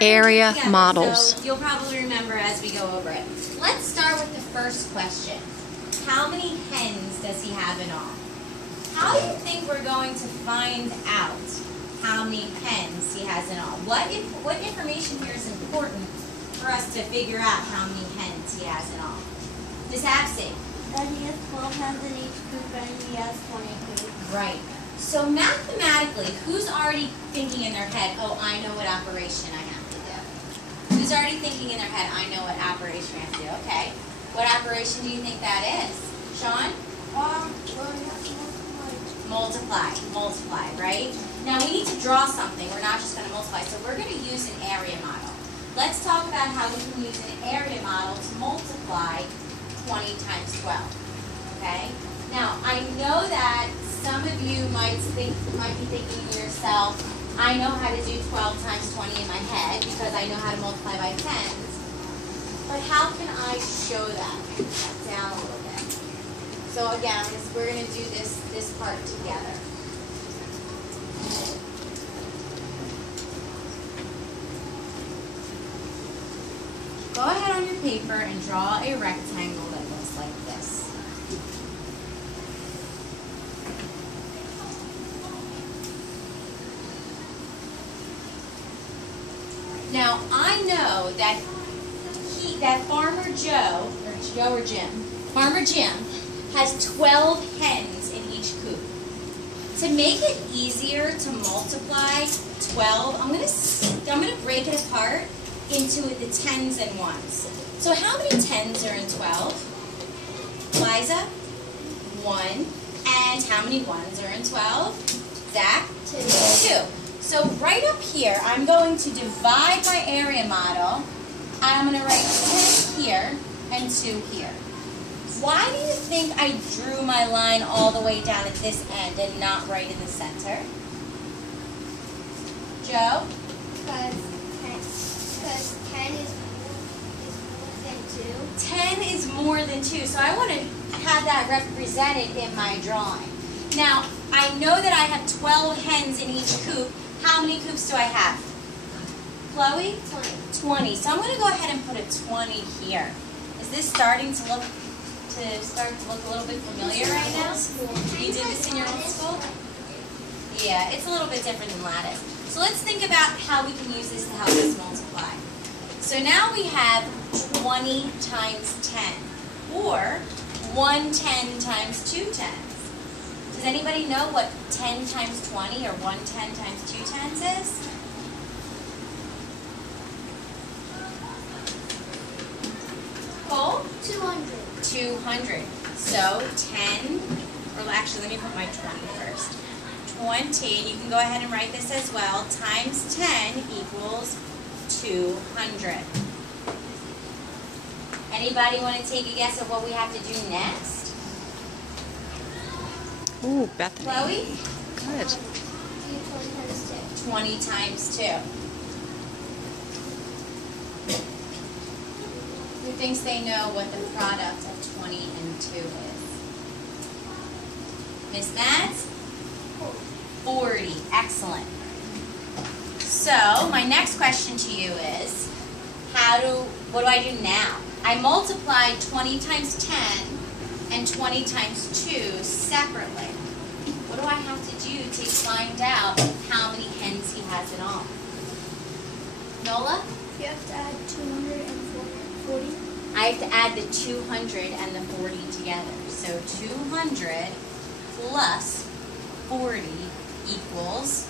Area models. So you'll probably remember as we go over it. Let's start with the first question. How many hens does he have in all? How do you think we're going to find out how many hens he has in all? What information here is important for us to figure out how many hens he has in all? Miss Absey. That he has 12 hens in each coop and he has 20 coops. Right. So mathematically, who's already thinking in their head, oh, I know what operation I have to do? Who's already thinking in their head, I know what operation I have to do? Okay. What operation do you think that is? Sean? Well, you have to multiply. Multiply, right? Now we need to draw something. We're not just going to multiply. So we're going to use an area model. Let's talk about how we can use an area model to multiply 20 times 12. Okay? Now, I know that some of you might be thinking to yourself, I know how to do 12 times 20 in my head because I know how to multiply by tens. But how can I show that? Down a little bit. So again, we're going to do this part together. Go ahead on your paper and draw a rectangle that looks like this. Now, I know that Farmer Joe, or Jim, Farmer Jim has 12 hens in each coop. To make it easier to multiply 12, I'm gonna break it apart into the tens and ones. So how many tens are in 12? Liza? 1. And how many ones are in 12? Zach? 2. So right up here, I'm going to divide my area model. I'm going to write 10 here and 2 here. Why do you think I drew my line all the way down at this end and not right in the center? Joe? Because 10 is more than 2. 10 is more than 2, so I want to have that represented in my drawing. Now, I know that I have 12 hens in each coop. How many coops do I have? Chloe? 20. So I'm going to go ahead and put a 20 here. Is this starting to look a little bit familiar right now? You did this in your old school? Yeah, it's a little bit different than lattice. So let's think about how we can use this to help us multiply. So now we have 20 times 10, or 110 times 2 tens. Does anybody know what 10 times 20 or 110 times 2 tens is? Cole? 200. 200. So 10, or actually let me put my 20 first. 20, and you can go ahead and write this as well, times 10 equals 200. Anybody want to take a guess at what we have to do next? Ooh, Bethany. Chloe? Good. 20 times 2. Who thinks they know what the product of 20 and 2 is? Miss Mads? 40. Excellent. So, my next question to you is, what do I do now? I multiplied 20 times 10 and 20 times 2 separately. What do I have to do to find out how many hens he has in all? Nola? You have to add 240. I have to add the 200 and the 40 together. So 200 plus 40 equals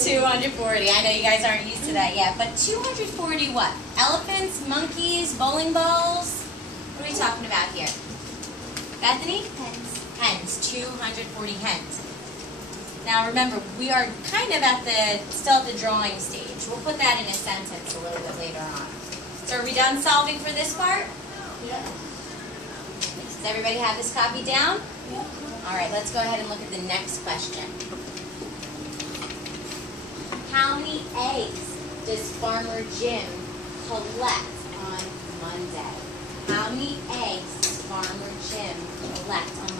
240. I know you guys aren't used to that yet, but 240 what? Elephants, monkeys, bowling balls? What are we talking about here? Bethany? Hens. Hens. 240 hens. Now remember, we are kind of still at the drawing stage. We'll put that in a sentence a little bit later on. So are we done solving for this part? Yeah. Does everybody have this copy down? Yeah. All right, let's go ahead and look at the next question. How many eggs does Farmer Jim collect on Monday? How many eggs does Farmer Jim collect on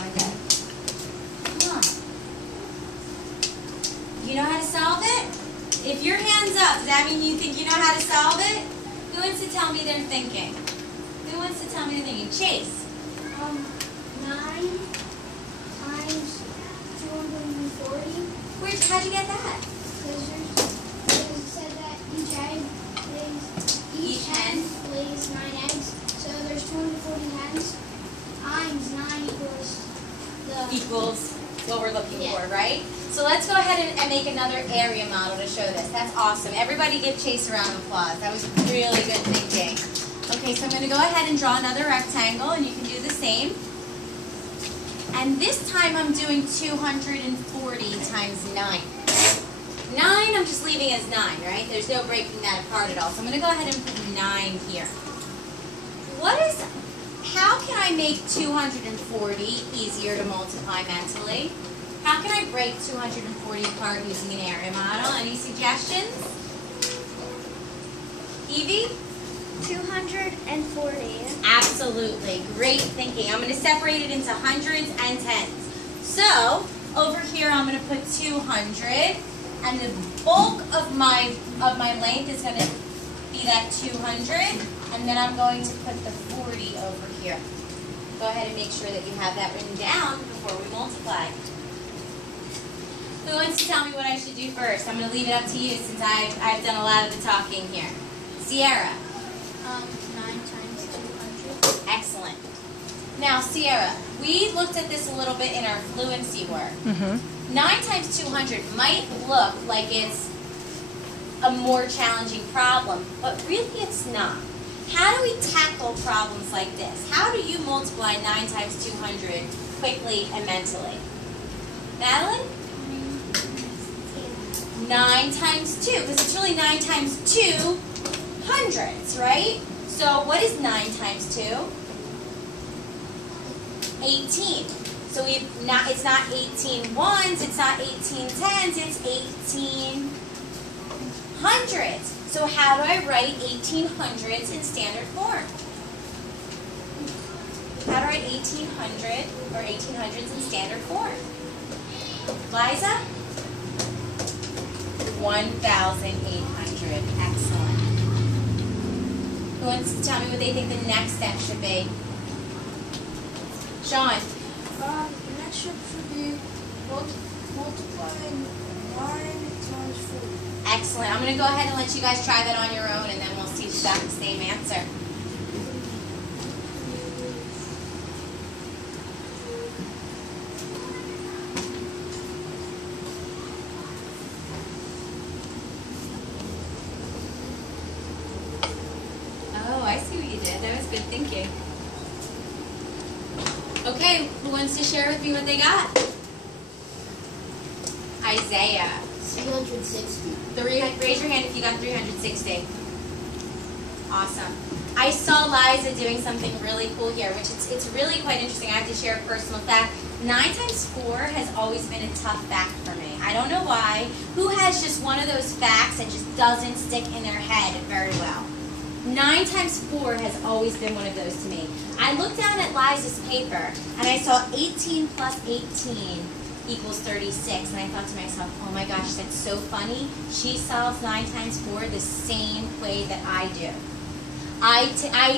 If your hand's up, does that mean you think you know how to solve it? Who wants to tell me they're thinking? Who wants to tell me they're thinking? Chase. 9 times 240. How'd you get that? Because it said that each hen lays 9 eggs. So there's 240 hens times 9 equals what we're looking for, right? So let's go ahead and make another area model to show this. That's awesome. Everybody give Chase a round of applause. That was really good thinking. Okay, so I'm going to go ahead and draw another rectangle, and you can do the same. And this time I'm doing 240 times 9. 9, I'm just leaving as 9, right? There's no breaking that apart at all. So I'm going to go ahead and put 9 here. How can I make 240 easier to multiply mentally? How can I break 240 apart using an area model? Any suggestions? Evie? 240. Absolutely. Great thinking. I'm going to separate it into hundreds and tens. So, over here I'm going to put 200, and the bulk of my length is going to be that 200, and then I'm going to put the 40 over here. Go ahead and make sure that you have that written down before we multiply. Who wants to tell me what I should do first? I'm going to leave it up to you since I've done a lot of the talking here. Sierra. 9 times 200. Excellent. Now, Sierra, we looked at this a little bit in our fluency work. 9 times 200 might look like it's a more challenging problem, but really it's not. How do we tackle problems like this? How do you multiply 9 times 200 quickly and mentally? Madeline? 9 times 2, because it's really 9 times 2 hundreds, right? So what is 9 times 2? 18. So it's not 18 ones, it's not 18 tens, it's 18 hundreds. So how do I write 18 hundreds in standard form? How do I write 1800 or 1800s in standard form? Liza? 1,800. Excellent. Who wants to tell me what they think the next step should be? Sean? The next step should be multiplying 9 times 4. Excellent. I'm going to go ahead and let you guys try that on your own, and then we'll see if you got the same answer. Oh, I see what you did. That was good thinking. Okay, who wants to share with me what they got? Isaiah. 360. Raise your hand if you got 360. Awesome. I saw Liza doing something really cool here, which it's really quite interesting. I have to share a personal fact. 9 times 4 has always been a tough fact for me. I don't know why. Who has just one of those facts that just doesn't stick in their head very well? 9 times 4 has always been one of those to me. I looked down at Liza's paper, and I saw 18 plus 18 equals 36, and I thought to myself, oh my gosh, that's so funny. She solves 9 times 4 the same way that I do.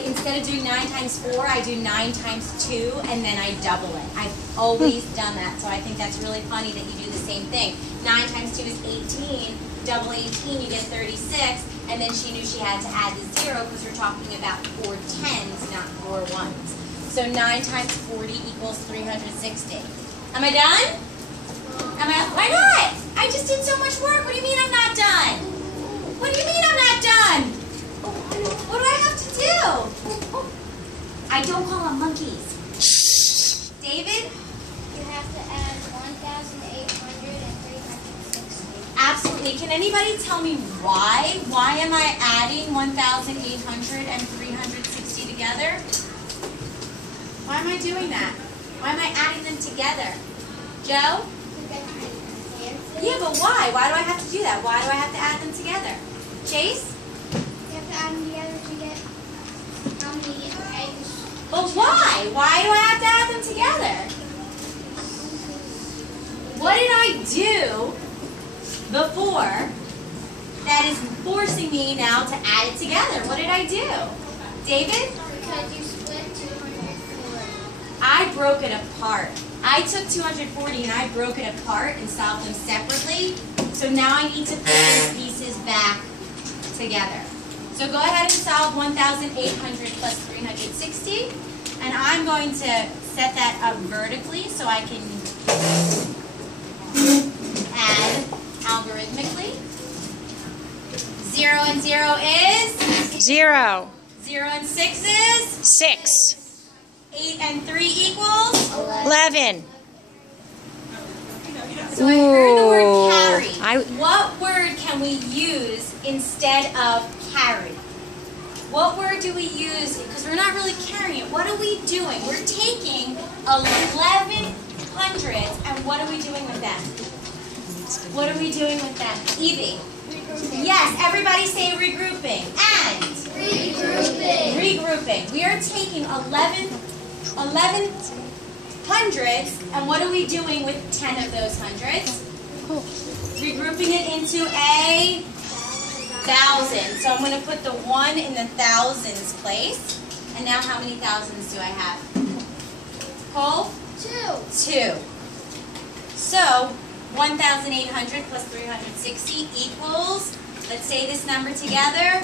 Instead of doing 9 times 4, I do 9 times 2, and then I double it. I've always done that, so I think that's really funny that you do the same thing. 9 times 2 is 18, double 18, you get 36, and then she knew she had to add the 0 because we're talking about 4 tens, not 4 ones. So 9 times 40 equals 360. Am I done? Why not? I just did so much work. What do you mean I'm not done? What do you mean I'm not done? What do I have to do? I don't call them monkeys. David? You have to add 1,800 and 360. Absolutely. Can anybody tell me why? Why am I adding 1,800 and 360 together? Why am I doing that? Why am I adding them together? Joe? Yeah, but why? Why do I have to do that? Why do I have to add them together? Chase? You have to add them together to get how many eggs. But why? Why do I have to add them together? What did I do before that is forcing me now to add it together. What did I do? David? Because you split 240. I broke it apart. I took 240 and I broke it apart and solved them separately. So now I need to put those pieces back together. So go ahead and solve 1,800 plus 360. And I'm going to set that up vertically so I can add algorithmically. 0 and 0 is? 0. 0 and 6 is? 6. 8 and 3 equals? 11. So I heard the word Ooh. carry. What word can we use instead of carry? What word do we use? Because we're not really carrying it. What are we doing? We're taking 11 hundredths and what are we doing with them? What are we doing with them? Evie. Yes, everybody say regrouping. And? Regrouping. Regrouping. We are taking 11 hundredths, and what are we doing with 10 of those hundredths? Regrouping it into a thousand. So I'm going to put the 1 in the thousands place. And now how many thousands do I have? Cole? 2. 2. So 1,800 plus 360 equals, let's say this number together.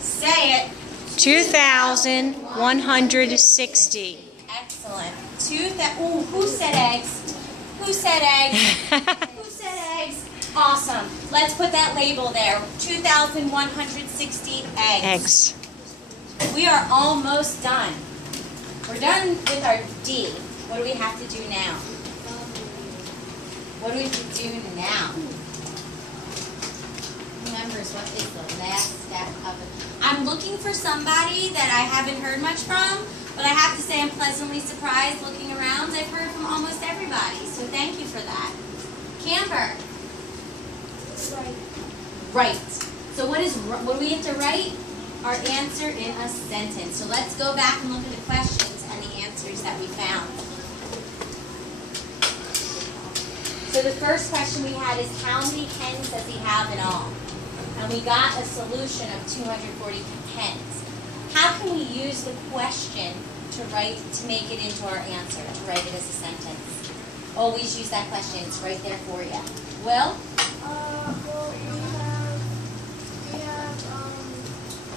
Say it. 2,160. Excellent. Ooh, who said eggs? Who said eggs? Who said eggs? Awesome. Let's put that label there. 2,160 eggs. We are almost done. We're done with our D. What do we have to do now? What do we have to do now? Remembers what is the last step of it. I'm looking for somebody that I haven't heard much from, but I have to say I'm pleasantly surprised looking around. I've heard from almost everybody, so thank you for that. Camber. Right. So what do we have to write? Our answer in a sentence. So let's go back and look at the questions and the answers that we found. So the first question we had is how many hens does he have in all? And we got a solution of 240 hens. How can we use the question to make it into our answer, to write it as a sentence? Always use that question. It's right there for you. Will? Well, we have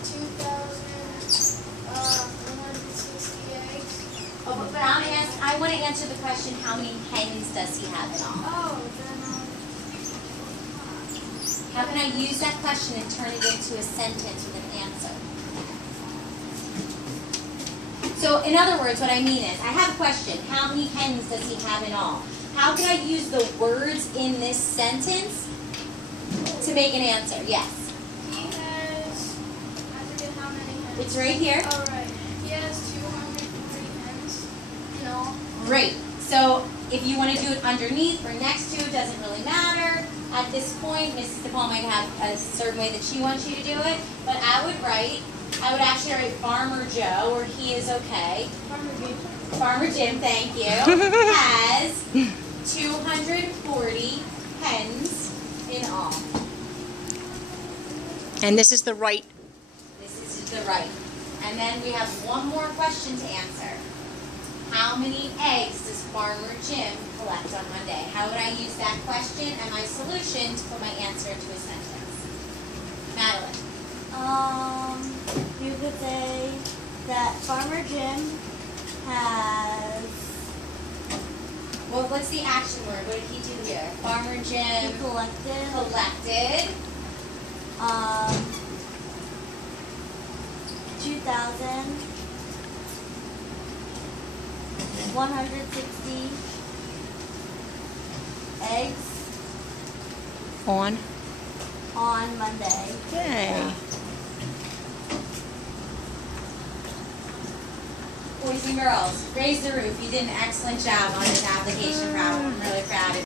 2,160 eggs. Oh, but I want to answer the question, how many hens does he have in all? Oh, then How can I use that question and turn it into a sentence with an answer? So, in other words, what I mean is, I have a question. How many hens does he have in all? How can I use the words in this sentence to make an answer? Yes? he has, I forget how many hens. It's right here. Oh, right. He has 240 hens in all. Great. So, if you want to do it underneath or next to, it doesn't really matter. At this point, Mrs. DePaul might have a certain way that she wants you to do it, but I would actually write Farmer Joe, or he is okay. Farmer Jim, thank you, has 240 hens in all. And this is the right. This is the right. And then we have one more question to answer. How many eggs does Farmer Jim collect on Monday? How would I use that question and my solution to put my answer into a sentence? Madeline. You could say that Farmer Jim has. Well, what's the action word? What did he do here? Farmer Jim He collected. collected 2,160 eggs On. on Monday. Okay. Boys and girls, raise the roof. You did an excellent job on this application problem. I'm really proud of you.